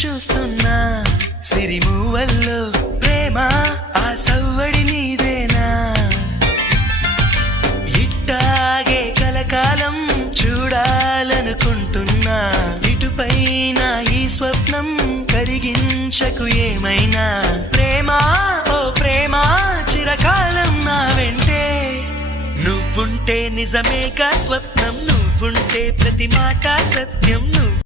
చూస్తున్నా సిరిమూవల్లో ప్రేమ ఆ సవ్వడి నీదేనా ఇట్టాగే కలకాలం చూడాలనుకుంటున్నా ఇటుపైన ఈ స్వప్నం కరిగించకు ఏమైనా ప్రేమ ఓ ప్రేమ చిరకాలం నా వెంటే నువ్వుంటే నిజమేగా స్వప్నం నువ్వుంటే ప్రతి మాట సత్యం నువ్వు